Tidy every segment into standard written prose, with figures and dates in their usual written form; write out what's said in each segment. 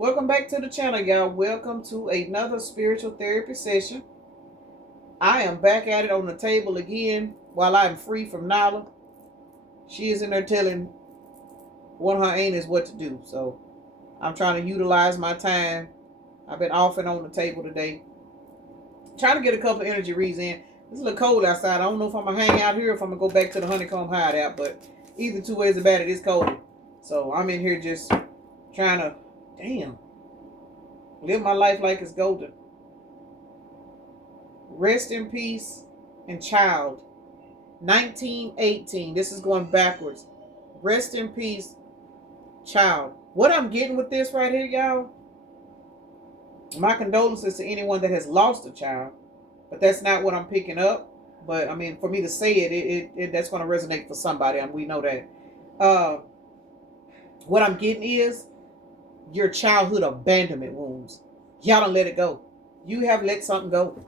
Welcome back to the channel, y'all. Welcome to another spiritual therapy session. I am back at it on the table again while I'm free from Nala. She is in there telling one of her aunties what to do. So I'm trying to utilize my time. I've been off and on the table today. Trying to get a couple of energy reads in. It's a little cold outside. I don't know if I'm going to hang out here or if I'm going to go back to the honeycomb hideout. But either two ways about it, it's cold. So I'm in here just trying to, live my life like it's golden. Rest in peace and child. 1918. This is going backwards. Rest in peace, child. What I'm getting with this right here, y'all, my condolences to anyone that has lost a child. But that's not what I'm picking up. But I mean, for me to say it that's going to resonate for somebody. And we know that. What I'm getting is your childhood abandonment wounds. Y'all don't let it go. You have let something go.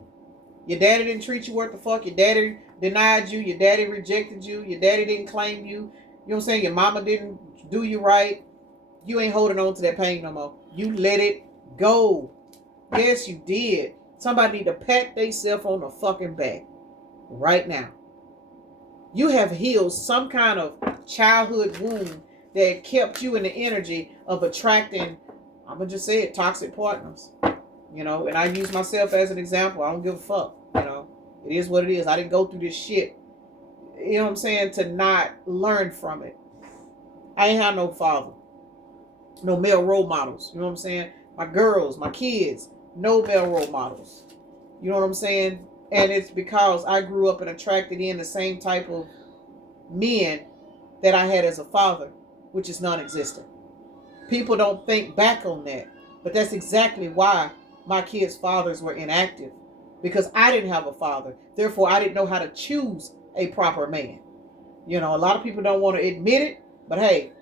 Your daddy didn't treat you worth the fuck. Your daddy denied you. Your daddy rejected you. Your daddy didn't claim you. You know what I'm saying? Your mama didn't do you right. You ain't holding on to that pain no more. You let it go. Yes, you did. Somebody need to pat themselves on the fucking back right now. You have healed some kind of childhood wound that kept you in the energy of attracting, I'm going to just say it, toxic partners. You know, and I use myself as an example. I don't give a fuck. You know, it is what it is. I didn't go through this shit, you know what I'm saying, to not learn from it. I ain't have no father, no male role models. You know what I'm saying? My girls, my kids, no male role models. You know what I'm saying? And it's because I grew up and attracted in the same type of men that I had as a father, which is non-existent. People don't think back on that, but that's exactly why my kids' fathers were inactive, because I didn't have a father. Therefore, I didn't know how to choose a proper man. You know, a lot of people don't want to admit it, but hey,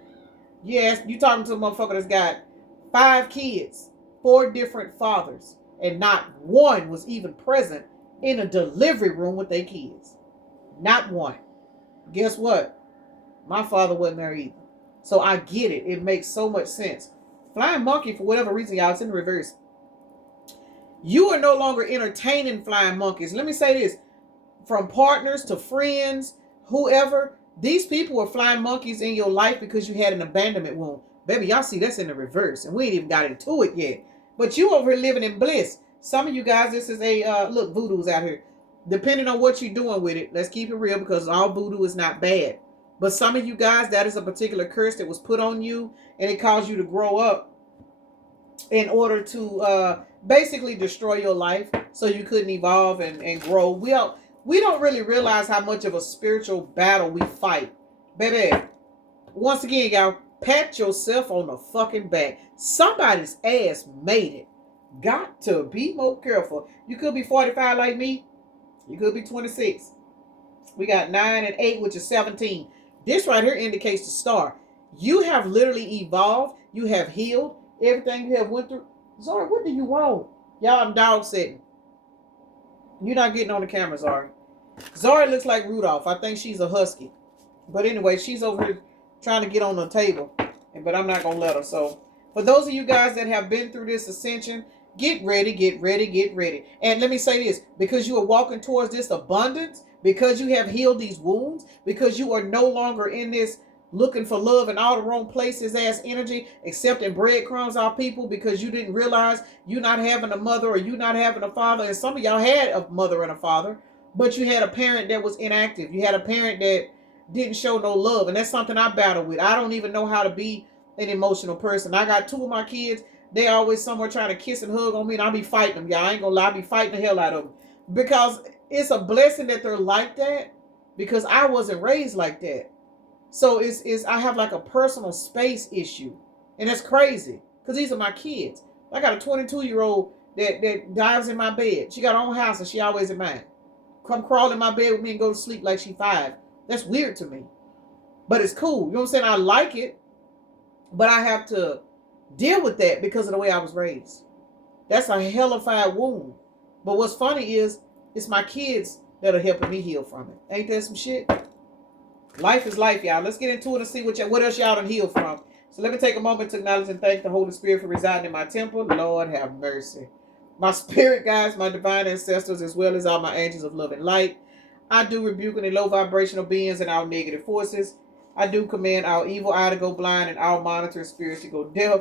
yes, you talking to a motherfucker that's got 5 kids, 4 different fathers, and not one was even present in a delivery room with their kids. Not one. Guess what? My father wasn't there either. So I get it. It makes so much sense. Flying monkey, for whatever reason, y'all, it's in reverse. You are no longer entertaining flying monkeys. Let me say this. From partners to friends, whoever, these people were flying monkeys in your life because you had an abandonment wound. Baby, y'all see that's in the reverse. And we ain't even got into it yet. But you over here living in bliss. Some of you guys, this is a, look, voodoo's out here. Depending on what you're doing with it, let's keep it real, because all voodoo is not bad. But some of you guys, that is a particular curse that was put on you, and it caused you to grow up in order to basically destroy your life so you couldn't evolve and grow. We don't really realize how much of a spiritual battle we fight. Baby, once again, y'all, pat yourself on the fucking back. Somebody's ass made it. Got to be more careful. You could be 45 like me. You could be 26. We got 9 and 8, which is 17. This right here indicates the star. You have literally evolved. You have healed. Everything you have went through. Zara, what do you want? Y'all, I'm dog sitting. You're not getting on the camera, Zara. Zara looks like Rudolph. I think she's a husky. But anyway, she's over here trying to get on the table. But I'm not going to let her. So, for those of you guys that have been through this ascension, get ready, get ready, get ready. And let me say this. Because you are walking towards this abundance, because you have healed these wounds, because you are no longer in this looking for love in all the wrong places as energy, accepting breadcrumbs off people because you didn't realize you not having a mother or you not having a father. And some of y'all had a mother and a father, but you had a parent that was inactive. You had a parent that didn't show no love. And that's something I battle with. I don't even know how to be an emotional person. I got 2 of my kids. They always somewhere trying to kiss and hug on me, and I'll be fighting them. Y'all, I ain't gonna lie, I be fighting the hell out of them. Because it's a blessing that they're like that, because I wasn't raised like that. So it's I have like a personal space issue. And that's crazy. Because these are my kids. I got a 22-year-old that dives in my bed. She got her own house and she always in mine. Come crawl in my bed with me and go to sleep like she 5. That's weird to me. But it's cool. You know what I'm saying? I like it. But I have to deal with that because of the way I was raised. That's a hellified wound. But what's funny is, it's my kids that are helping me heal from it. Ain't that some shit? Life is life, y'all. Let's get into it and see what else y'all done healed from. So let me take a moment to acknowledge and thank the Holy Spirit for residing in my temple. Lord have mercy. My spirit guides, my divine ancestors, as well as all my angels of love and light. I do rebuke any low vibrational beings and all negative forces. I do command all evil eye to go blind and all monitoring spirits to go deaf.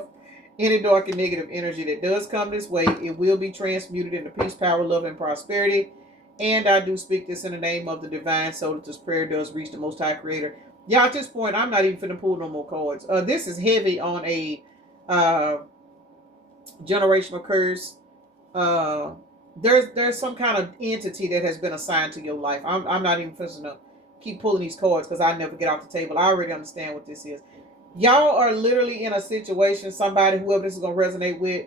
Any dark and negative energy that does come this way, it will be transmuted into peace, power, love, and prosperity. And I do speak this in the name of the divine so that this prayer does reach the Most High Creator. Yeah, at this point, I'm not even finna pull no more cards. This is heavy on a generational curse. There's some kind of entity that has been assigned to your life. I'm not even finna keep pulling these cards because I never get off the table. I already understand what this is. Y'all are literally in a situation, somebody, whoever this is going to resonate with,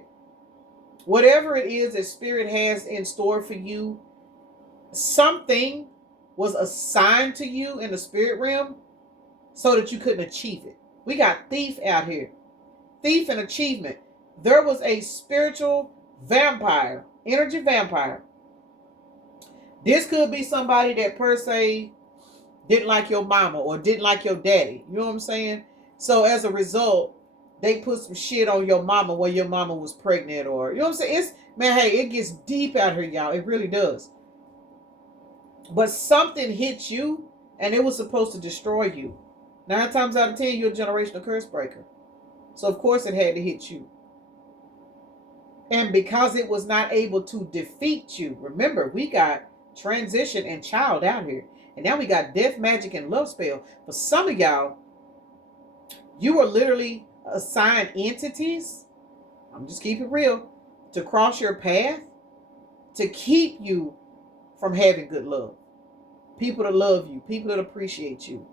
whatever it is that spirit has in store for you, something was assigned to you in the spirit realm so that you couldn't achieve it. We got thief out here. Thief and achievement. There was a spiritual vampire, energy vampire. This could be somebody that per se didn't like your mama or didn't like your daddy. You know what I'm saying? So as a result, they put some shit on your mama when your mama was pregnant, or you know what I'm saying? It's, man, hey, it gets deep out here, y'all. It really does. But something hit you and it was supposed to destroy you. 9 times out of 10, you're a generational curse breaker. So of course it had to hit you. And because it was not able to defeat you, remember, we got transition and child out here. And now we got death, magic, and love spell. For some of y'all, you are literally assigned entities, I'm just keeping it real, to cross your path, to keep you from having good love. People to love you, people that appreciate you.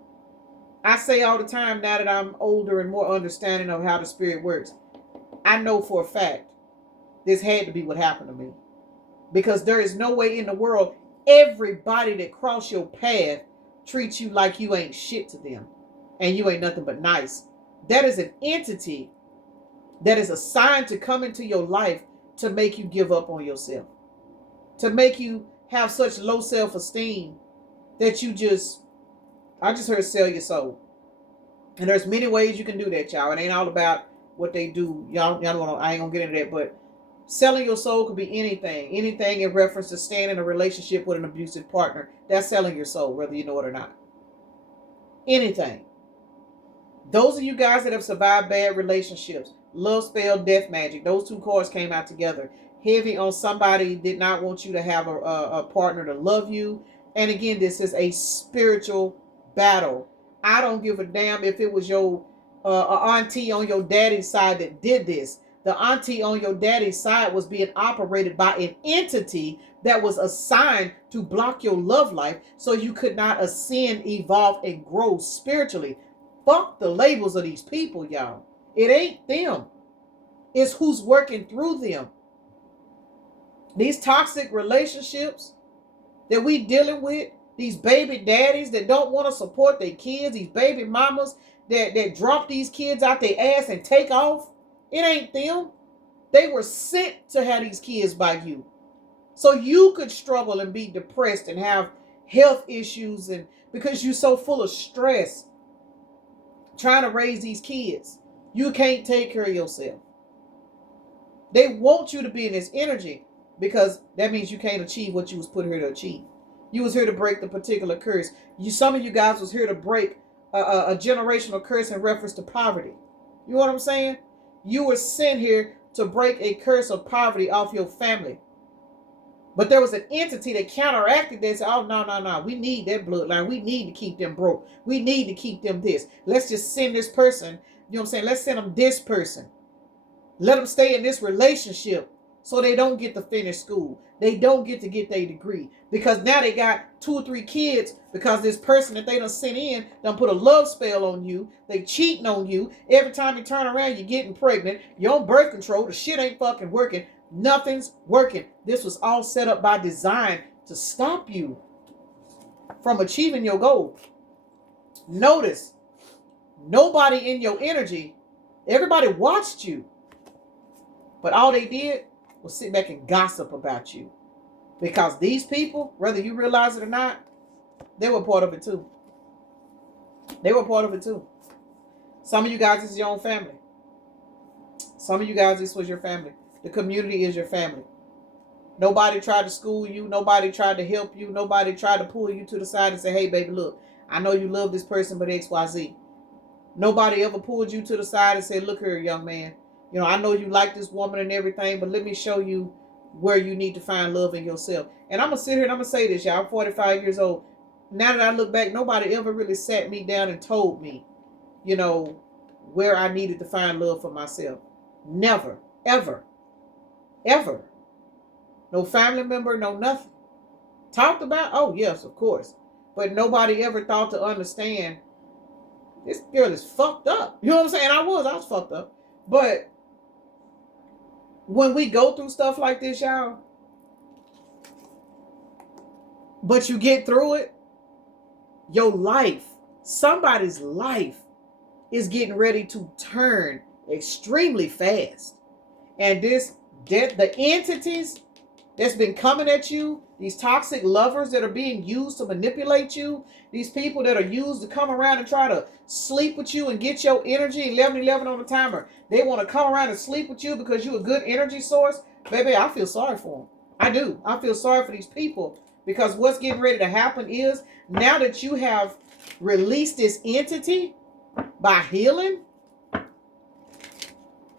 I say all the time, now that I'm older and more understanding of how the spirit works, I know for a fact this had to be what happened to me. Because there is no way in the world everybody that cross your path treats you like you ain't shit to them and you ain't nothing but nice. That is an entity that is assigned to come into your life to make you give up on yourself, to make you have such low self-esteem that you just, I just heard sell your soul. And there's many ways you can do that, y'all. It ain't all about what they do. Y'all don't want to, I ain't gonna get into that, but selling your soul could be anything. Anything in reference to staying in a relationship with an abusive partner. That's selling your soul, whether you know it or not. Anything. Those of you guys that have survived bad relationships, love spell, death magic, those 2 cards came out together. Heavy on somebody did not want you to have a partner to love you. And again, this is a spiritual battle. I don't give a damn if it was your auntie on your daddy's side that did this. The auntie on your daddy's side was being operated by an entity that was assigned to block your love life so you could not ascend, evolve, and grow spiritually. Fuck the labels of these people, y'all. It ain't them. It's who's working through them. These toxic relationships that we dealing with, these baby daddies that don't want to support their kids, these baby mamas that drop these kids out their ass and take off, it ain't them. They were sent to have these kids by you. So you could struggle and be depressed and have health issues, and because you're so full of stress trying to raise these kids. You can't take care of yourself. They want you to be in this energy because that means you can't achieve what you was put here to achieve. You was here to break the particular curse. Some of you guys was here to break a generational curse in reference to poverty. You know what I'm saying? You were sent here to break a curse of poverty off your family. But there was an entity that counteracted that and said, oh, no. We need that bloodline. We need to keep them broke. We need to keep them this. Let's just send this person. You know what I'm saying? Let's send them this person. Let them stay in this relationship so they don't get to finish school. They don't get to get their degree. Because now they got 2 or 3 kids because this person that they done sent in done put a love spell on you. They cheating on you. Every time you turn around, you're getting pregnant. You're on birth control. The shit ain't fucking working. Nothing's working. This was all set up by design to stop you from achieving your goal. Notice, nobody in your energy, everybody watched you. But all they did was sit back and gossip about you. Because these people, whether you realize it or not, they were part of it too. They were part of it too. Some of you guys, this is your own family. Some of you guys, this was your family. The community is your family. Nobody tried to school you. Nobody tried to help you. Nobody tried to pull you to the side and say, hey, baby, look, I know you love this person, but XYZ. Nobody ever pulled you to the side and said, look here, young man. I know you like this woman and everything, but let me show you where you need to find love in yourself. And I'm going to sit here and I'm going to say this, y'all. I'm 45 years old. Now that I look back, nobody ever really sat me down and told me, where I needed to find love for myself. Never, ever, ever. No family member, no nothing. Talked about? Oh, yes, of course. But nobody ever thought to understand, this girl is fucked up. You know what I'm saying? I was fucked up. But when we go through stuff like this, y'all, but you get through it, your life, somebody's life is getting ready to turn extremely fast. And the entities that's been coming at you, these toxic lovers that are being used to manipulate you, these people that are used to come around and try to sleep with you and get your energy 11:11 on the timer. They want to come around and sleep with you because you're a good energy source. Baby, I feel sorry for them. I do. I feel sorry for these people because what's getting ready to happen is now that you have released this entity by healing,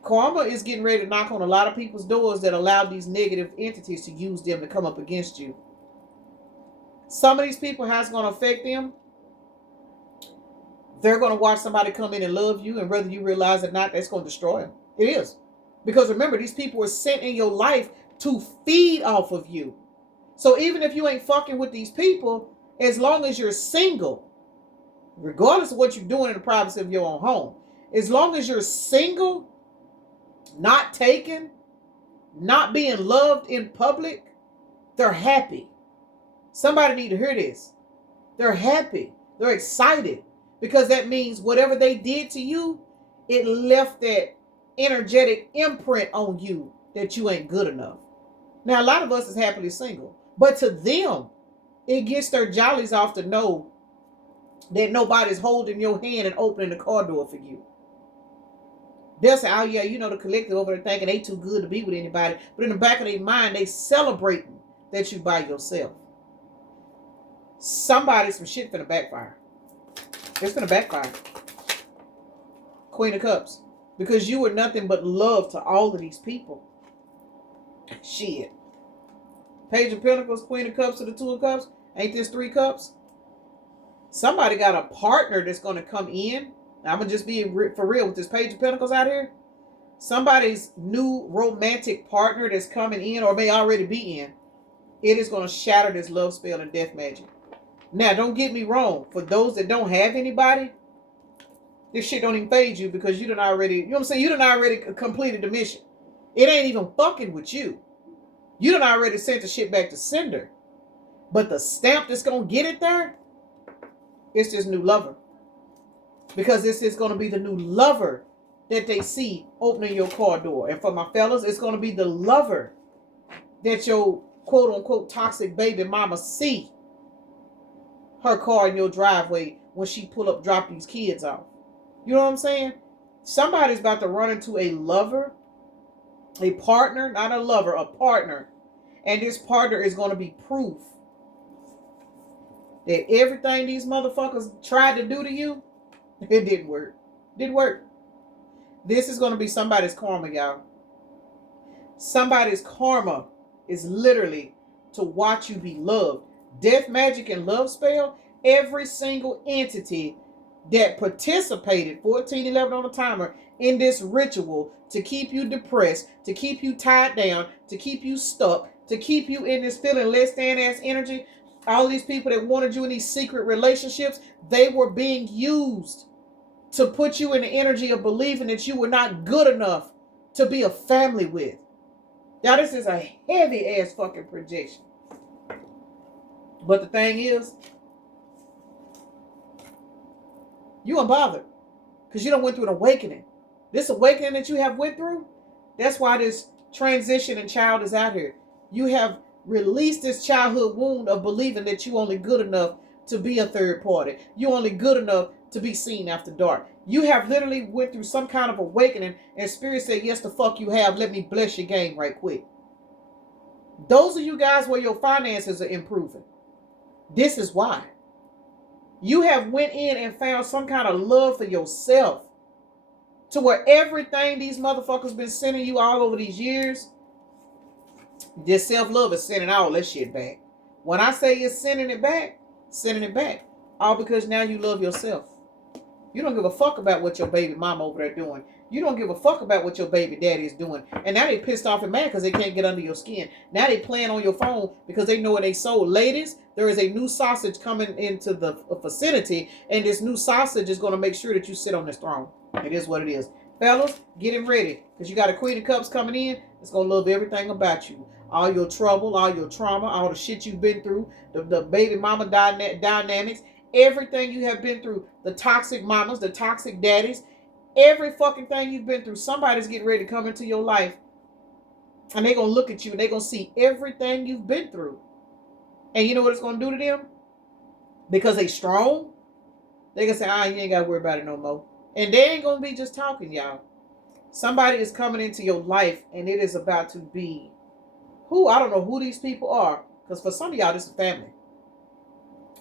karma is getting ready to knock on a lot of people's doors that allow these negative entities to use them to come up against you. Some of these people, how it's going to affect them, they're going to watch somebody come in and love you, and whether you realize it or not, that's going to destroy them. It is. Because remember, these people are sent in your life to feed off of you. So even if you ain't fucking with these people, as long as you're single, regardless of what you're doing in the privacy of your own home, as long as you're single, not taken, not being loved in public, they're happy. Somebody need to hear this. They're happy. They're excited because that means whatever they did to you, it left that energetic imprint on you that you ain't good enough. Now, a lot of us is happily single, but to them, it gets their jollies off to know that nobody's holding your hand and opening the car door for you. They'll say, oh yeah, the collective over there thinking they too good to be with anybody. But in the back of their mind, they celebrating that you by yourself. Some shit finna backfire. It's finna backfire. Queen of Cups. Because you were nothing but love to all of these people. Shit. Page of Pentacles, Queen of Cups to the Two of Cups. Ain't this 3 cups? Somebody got a partner that's going to come in. I'm going to just be for real with this Page of Pentacles out here. Somebody's new romantic partner that's coming in or may already be in. It is going to shatter this love spell and death magic. Now, don't get me wrong. For those that don't have anybody, this shit don't even phase you because you done already, you know what I'm saying? You done already completed the mission. It ain't even fucking with you. You done already sent the shit back to sender. But the stamp that's going to get it there, it's this new lover. Because this is going to be the new lover that they see opening your car door. And for my fellas, it's going to be the lover that your quote unquote toxic baby mama see her car in your driveway when she pull up, drop these kids off. You know what I'm saying? Somebody's about to run into a lover, a partner, not a lover, a partner. And this partner is going to be proof that everything these motherfuckers tried to do to you, it didn't work. Didn't work. This is going to be somebody's karma, y'all. Somebody's karma is literally to watch you be loved. Death magic and love spell, every single entity that participated, 14:11 on the timer, in this ritual to keep you depressed, to keep you tied down, to keep you stuck, to keep you in this feeling less than ass energy. All these people that wanted you in these secret relationships, they were being used to put you in the energy of believing that you were not good enough to be a family with. Now, this is a heavy ass fucking projection. But the thing is, you unbothered because you don't went through an awakening. This awakening that you have went through, that's why this transition and child is out here. You have released this childhood wound of believing that you only good enough to be a third party. You only good enough to be seen after dark. You have literally went through some kind of awakening and spirit said, yes, the fuck you have. Let me bless your game right quick. Those of you guys where your finances are improving. This is why. You have went in and found some kind of love for yourself to where everything these motherfuckers been sending you all over these years, this self-love is sending all that shit back. When I say it's sending it back. All because now you love yourself. You don't give a fuck about what your baby mama over there doing. You don't give a fuck about what your baby daddy is doing. And now they pissed off and mad because they can't get under your skin. Now they playing on your phone because they know what they sold. Ladies, there is a new sausage coming into the vicinity. And this new sausage is going to make sure that you sit on this throne. It is what it is. Fellas, get him ready. Because you got a Queen of Cups coming in. It's going to love everything about you. All your trouble, all your trauma, all the shit you've been through. The baby mama dynamics. Everything you have been through. The toxic mamas, the toxic daddies. Every fucking thing you've been through. Somebody's getting ready to come into your life. And they're going to look at you and they're going to see everything you've been through. And you know what it's going to do to them? Because they strong. They going to say, you ain't got to worry about it no more. And they ain't going to be just talking, y'all. Somebody is coming into your life and it is about to be who? I don't know who these people are. Because for some of y'all, this is family.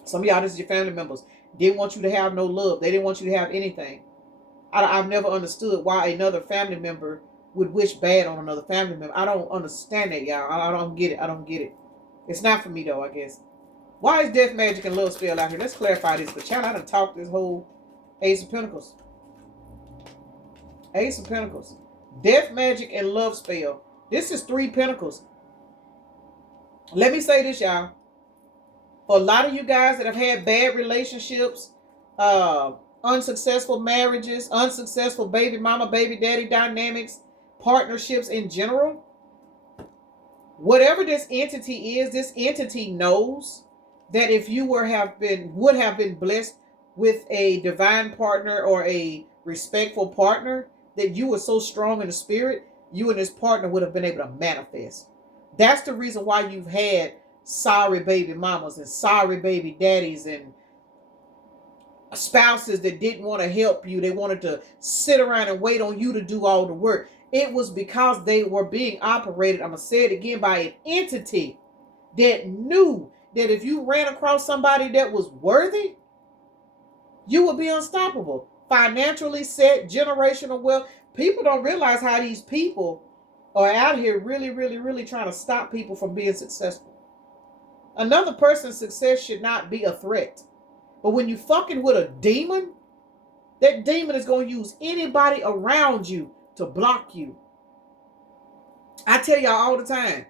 Some of y'all, this is your family members. They didn't want you to have no love. They didn't want you to have anything. I've never understood why another family member would wish bad on another family member. I don't understand that, y'all. I don't get it. It's not for me, though, I guess. Why is death, magic, and love spell out here? Let's clarify this. But, child, I done talked this whole Ace of Pentacles. Ace of Pentacles. Death, magic, and love spell. This is 3 Pentacles. Let me say this, y'all. For a lot of you guys that have had bad relationships, unsuccessful marriages, unsuccessful baby mama, baby daddy dynamics, partnerships in general, whatever this entity is, this entity knows that if you would have been blessed with a divine partner or a respectful partner, that you were so strong in the spirit, you and this partner would have been able to manifest. That's the reason why you've had sorry baby mamas and sorry baby daddies and spouses that didn't want to help you. They wanted to sit around and wait on you to do all the work. It was because they were being operated, I'm going to say it again, by an entity that knew that if you ran across somebody that was worthy, you would be unstoppable. Financially set, generational wealth. People don't realize how these people are out here really, really, really trying to stop people from being successful. Another person's success should not be a threat. But when you fucking with a demon, that demon is going to use anybody around you to block you. I tell y'all all the time.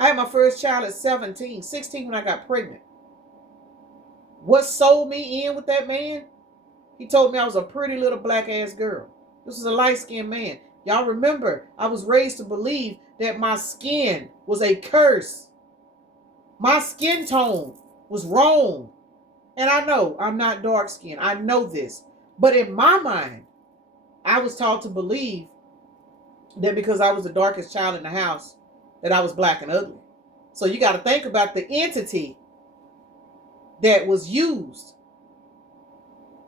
I had my first child at 16 when I got pregnant. What sold me in with that man? He told me I was a pretty little black ass girl. This was a light-skinned man. Y'all remember, I was raised to believe that my skin was a curse. My skin tone was wrong. And I know I'm not dark skinned. I know this. But in my mind, I was taught to believe that because I was the darkest child in the house, that I was black and ugly. So you got to think about the entity that was used.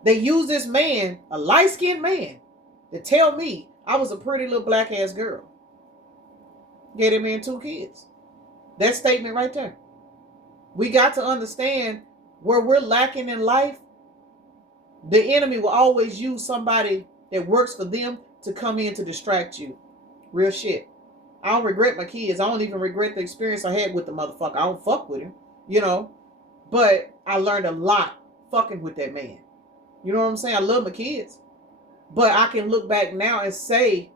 They used this man, a light-skinned man, to tell me I was a pretty little black-ass girl. Gave that man 2 kids. That statement right there. We got to understand where we're lacking in life. The enemy will always use somebody that works for them to come in to distract you. Real shit. I don't regret my kids. I don't even regret the experience I had with the motherfucker. I don't fuck with him, But I learned a lot fucking with that man. You know what I'm saying? I love my kids. But I can look back now and say,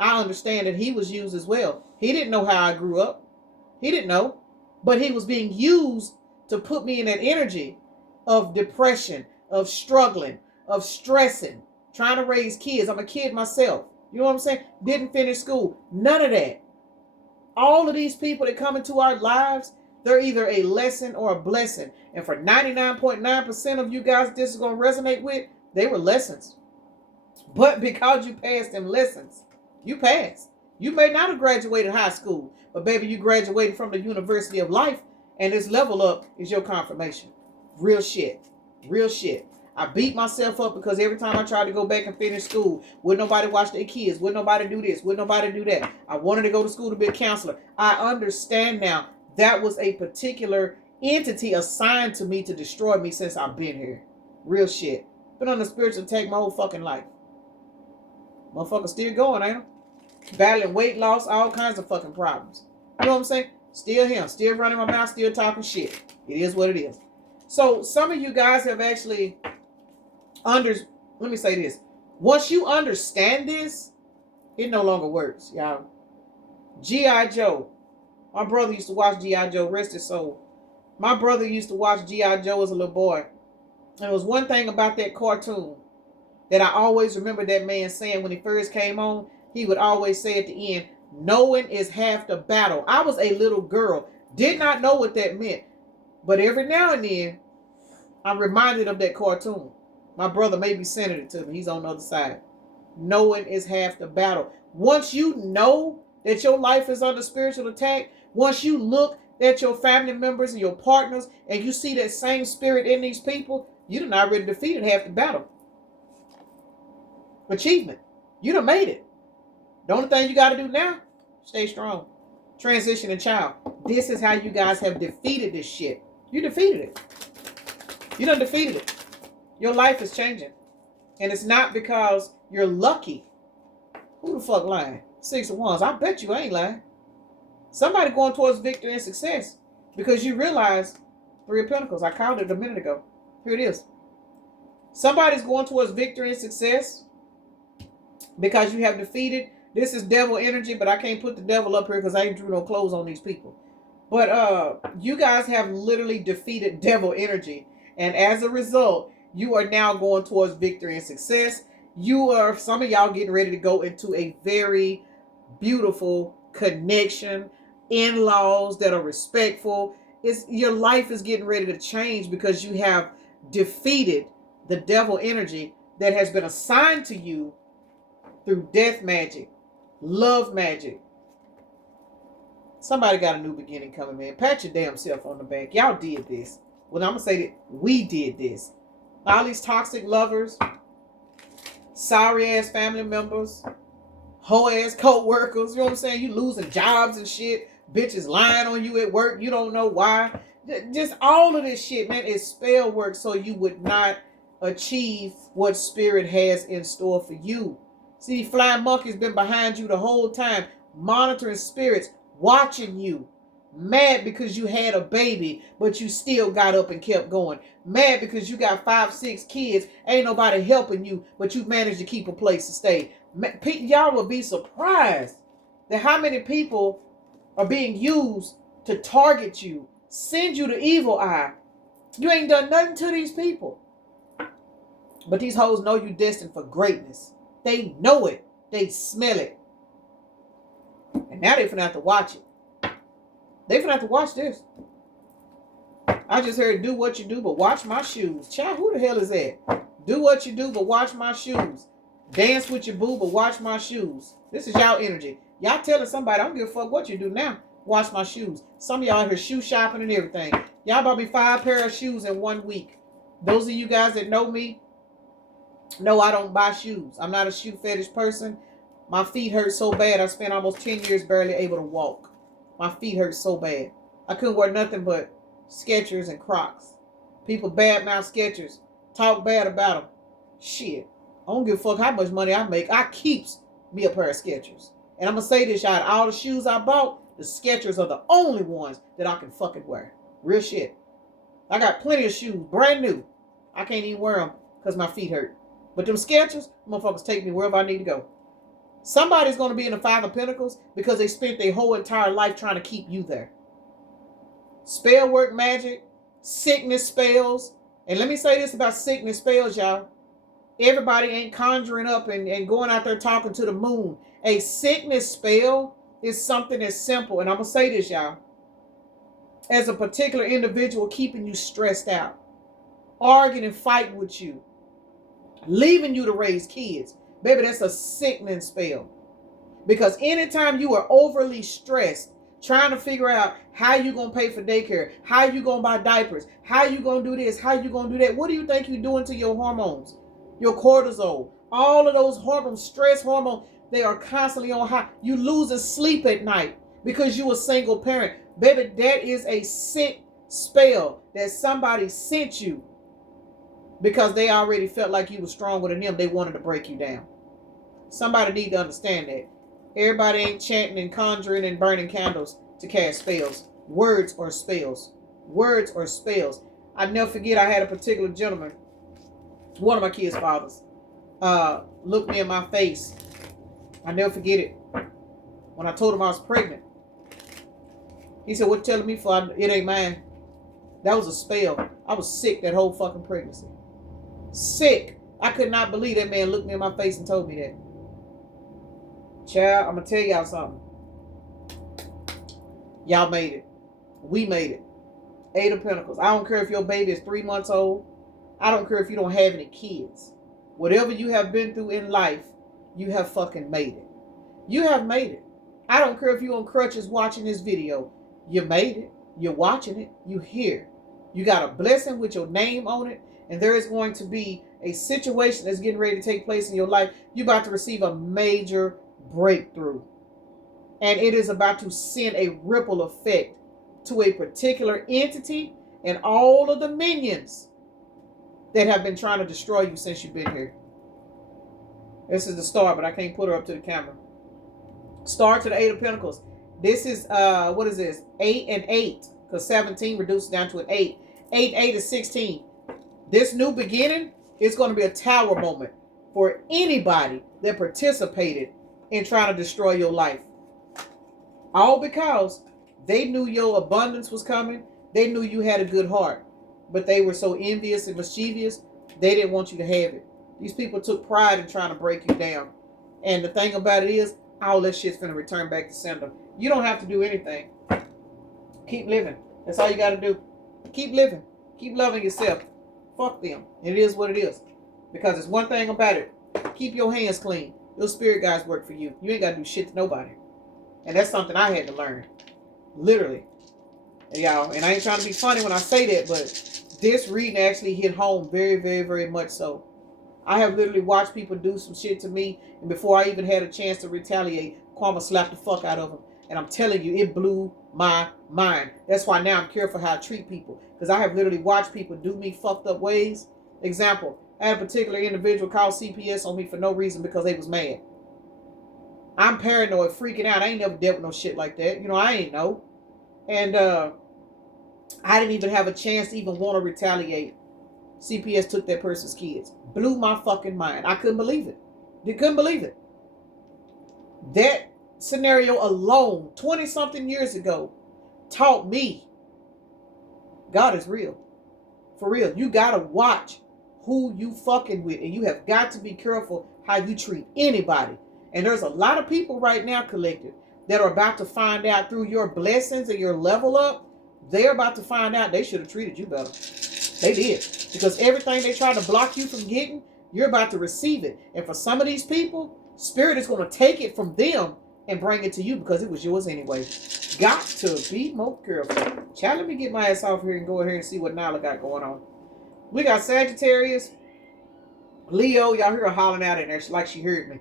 I understand that he was used as well. He didn't know how I grew up. He didn't know. But he was being used to put me in that energy of depression, of struggling, of stressing, trying to raise kids. I'm a kid myself. You know what I'm saying? Didn't finish school. None of that. All of these people that come into our lives, they're either a lesson or a blessing. And for 99.9% of you guys this is going to resonate with, they were lessons. But because you passed them lessons, you passed. You may not have graduated high school, but baby, you graduated from the University of Life, and this level up is your confirmation. Real shit. Real shit. I beat myself up because every time I tried to go back and finish school, would nobody watch their kids? Would nobody do this? Would nobody do that? I wanted to go to school to be a counselor. I understand now that was a particular entity assigned to me to destroy me since I've been here. Real shit. Been on the spiritual attack my whole fucking life. Motherfucker still going, ain't I? Battling weight loss, all kinds of fucking problems. You know what I'm saying? Still him. Still running my mouth, still talking shit. It is what it is. So some of you guys have actually let me say this. Once you understand this, it no longer works, y'all. G.I. Joe. My brother used to watch G.I. Joe, rest his soul. My brother used to watch G.I. Joe as a little boy. And there was one thing about that cartoon that I always remember that man saying when he first came on. He would always say at the end, knowing is half the battle. I was a little girl, did not know what that meant. But every now and then, I'm reminded of that cartoon. My brother maybe sent it to me. He's on the other side. Knowing is half the battle. Once you know that your life is under spiritual attack, once you look at your family members and your partners and you see that same spirit in these people, you done already defeated half the battle. Achievement. You done made it. The only thing you got to do now, stay strong. Transition and child. This is how you guys have defeated this shit. You defeated it. You done defeated it. Your life is changing. And it's not because you're lucky. Who the fuck lying? 6 of Wands. I bet you ain't lying. Somebody going towards victory and success. Because you realize 3 of Pentacles. I called it a minute ago. Here it is. Somebody's going towards victory and success because you have defeated. This is devil energy, but I can't put the devil up here because I ain't drew no clothes on these people. But you guys have literally defeated devil energy. And as a result, you are now going towards victory and success. Some of y'all getting ready to go into a very beautiful connection, in-laws that are respectful. Your life is getting ready to change because you have defeated the devil energy that has been assigned to you through death magic, love magic. Somebody got a new beginning coming, man. Pat your damn self on the back. Y'all did this. Well, I'm going to say that we did this. All these toxic lovers, sorry-ass family members, hoe-ass co-workers, you know what I'm saying? You losing jobs and shit. Bitches lying on you at work. You don't know why. Just all of this shit, man, is spell work so you would not achieve what spirit has in store for you. See, flying monkey's been behind you the whole time, monitoring spirits, watching you. Mad because you had a baby, but you still got up and kept going. Mad because you got 5, 6 kids, ain't nobody helping you, but you managed to keep a place to stay. Y'all will be surprised that how many people are being used to target you, send you the evil eye. You ain't done nothing to these people. But these hoes know you destined for greatness. They know it. They smell it. And now they finna have to watch it. They finna have to watch this. I just heard do what you do, but watch my shoes. Child, who the hell is that? Do what you do, but watch my shoes. Dance with your boo, but watch my shoes. This is y'all energy. Y'all telling somebody, I don't give a fuck what you do now. Watch my shoes. Some of y'all out here shoe shopping and everything. Y'all bought me 5 pair of shoes in 1 week. Those of you guys that know me, know I don't buy shoes. I'm not a shoe fetish person. My feet hurt so bad. I spent almost 10 years barely able to walk. My feet hurt so bad. I couldn't wear nothing but Skechers and Crocs. People badmouth Skechers. Talk bad about them. Shit. I don't give a fuck how much money I make. I keeps me a pair of Skechers. And I'm going to say this, y'all. All the shoes I bought, the Skechers are the only ones that I can fucking wear. Real shit. I got plenty of shoes. Brand new. I can't even wear them because my feet hurt. But them Skechers, motherfuckers take me wherever I need to go. Somebody's going to be in the 5 of Pentacles because they spent their whole entire life trying to keep you there. Spell work magic, sickness spells. And let me say this about sickness spells, y'all. Everybody ain't conjuring up and going out there talking to the moon. A sickness spell is something that's simple. And I'm going to say this, y'all. As a particular individual keeping you stressed out, arguing and fighting with you, leaving you to raise kids. Baby, that's a sickening spell. Because anytime you are overly stressed, trying to figure out how you going to pay for daycare, how you going to buy diapers, how you going to do this, how you going to do that. What do you think you're doing to your hormones, your cortisol, all of those hormones, stress hormones, they are constantly on high. You losing sleep at night because you a single parent. Baby, that is a sick spell that somebody sent you because they already felt like you were stronger than them. They wanted to break you down. Somebody need to understand that. Everybody ain't chanting and conjuring and burning candles to cast spells. Words or spells. Words or spells. I never forget, I had a particular gentleman, one of my kids' fathers, looked me in my face. I never forget it. When I told him I was pregnant, he said, "What you telling me for? It ain't mine." That was a spell. I was sick that whole fucking pregnancy. Sick. I could not believe that man looked me in my face and told me that. Child, I'm going to tell y'all something. Y'all made it. We made it. 8 of Pentacles. I don't care if your baby is 3 months old. I don't care if you don't have any kids. Whatever you have been through in life, you have fucking made it. You have made it. I don't care if you're on crutches watching this video. You made it. You're watching it. You here. You got a blessing with your name on it. And there is going to be a situation that's getting ready to take place in your life. You're about to receive a major breakthrough. And it is about to send a ripple effect to a particular entity and all of the minions that have been trying to destroy you since you've been here. This is the star, but I can't put her up to the camera. Star to the 8 of Pentacles. This is, what is this? 8 and 8. Because 17 reduces down to an 8. 8, 8 is 16. This new beginning is going to be a tower moment for anybody that participated in trying to destroy your life. All because they knew your abundance was coming. They knew you had a good heart. But they were so envious and mischievous, they didn't want you to have it. These people took pride in trying to break you down. And the thing about it is, all that shit's going to return back to sender. You don't have to do anything. Keep living. That's all you got to do. Keep living. Keep loving yourself. Fuck them. It is what it is. Because there's one thing about it. Keep your hands clean. Your spirit guides work for you. You ain't got to do shit to nobody. And that's something I had to learn. Literally. Y'all. And I ain't trying to be funny when I say that, but this reading actually hit home very, very, very much so. I have literally watched people do some shit to me, and before I even had a chance to retaliate, karma slapped the fuck out of them. And I'm telling you, it blew my mind. That's why now I'm careful how I treat people. Because I have literally watched people do me fucked up ways. Example, I had a particular individual call CPS on me for no reason because they was mad. I'm paranoid, freaking out. I ain't never dealt with no shit like that. You know, I ain't know. And I didn't even have a chance to even want to retaliate. CPS took that person's kids. Blew my fucking mind. I couldn't believe it. You couldn't believe it. That scenario alone, 20-something years ago, taught me God is real. For real. You got to watch who you fucking with. And you have got to be careful how you treat anybody. And there's a lot of people right now, collective, that are about to find out through your blessings and your level up. They're about to find out they should have treated you better. They did. Because everything they tried to block you from getting, you're about to receive it. And for some of these people, Spirit is going to take it from them and bring it to you because it was yours anyway. Got to be more careful. Child, let me get my ass off here and go ahead and see what Nyla got going on. We got Sagittarius, Leo. Y'all hear her hollering out in there like she heard me.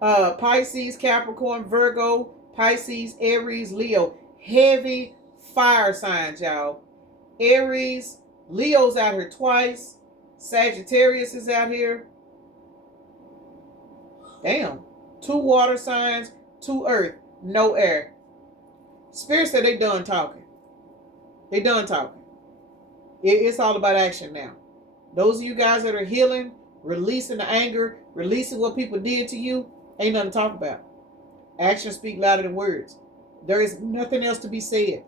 Pisces, Capricorn, Virgo, Pisces, Aries, Leo. Heavy fire signs, y'all. Aries, Leo's out here twice. Sagittarius is out here. Damn. 2 water signs, 2 earth, no air. Spirit said they done talking. They done talking. It's all about action now. Those of you guys that are healing, releasing the anger, releasing what people did to you, ain't nothing to talk about. Actions speak louder than words. There is nothing else to be said.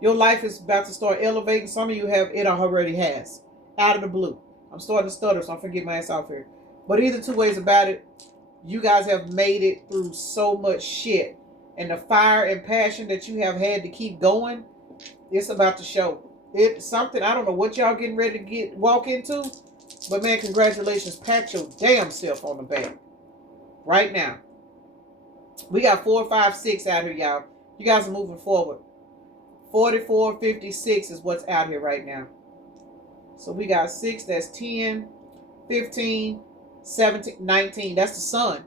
Your life is about to start elevating. Some of you have, it already has. Out of the blue. I'm starting to stutter, so I'm going to get my ass off here. But either 2 ways about it, you guys have made it through so much shit. And the fire and passion that you have had to keep going, it's about to show. It's something, I don't know what y'all getting ready to walk into. But man, congratulations. Pat your damn self on the back. Right now. We got 4, 5, 6 out here, y'all. You guys are moving forward. 44, 56 is what's out here right now. So we got 6, that's 10, 15, 17, 19. That's the sun.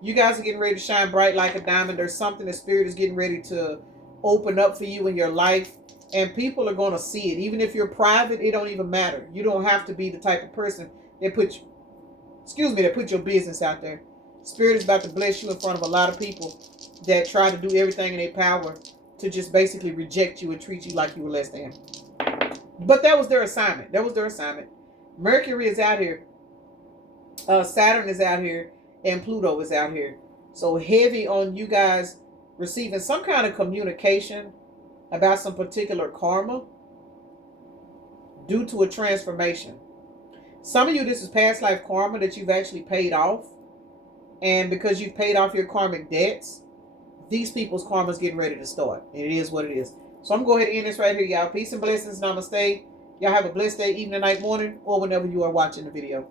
You guys are getting ready to shine bright like a diamond. There's something the spirit is getting ready to open up for you in your life. And people are going to see it. Even if you're private, it don't even matter. You don't have to be the type of person that put your business out there. Spirit is about to bless you in front of a lot of people that try to do everything in their power to just basically reject you and treat you like you were less than. But that was their assignment. Mercury is out here. Saturn is out here. And Pluto is out here. So heavy on you guys receiving some kind of communication about some particular karma due to a transformation. Some of you, this is past life karma that you've actually paid off. And because you've paid off your karmic debts, these people's karma is getting ready to start. And it is what it is. So I'm going to go ahead and end this right here, y'all. Peace and blessings. Namaste. Y'all have a blessed day, evening, night, morning, or whenever you are watching the video.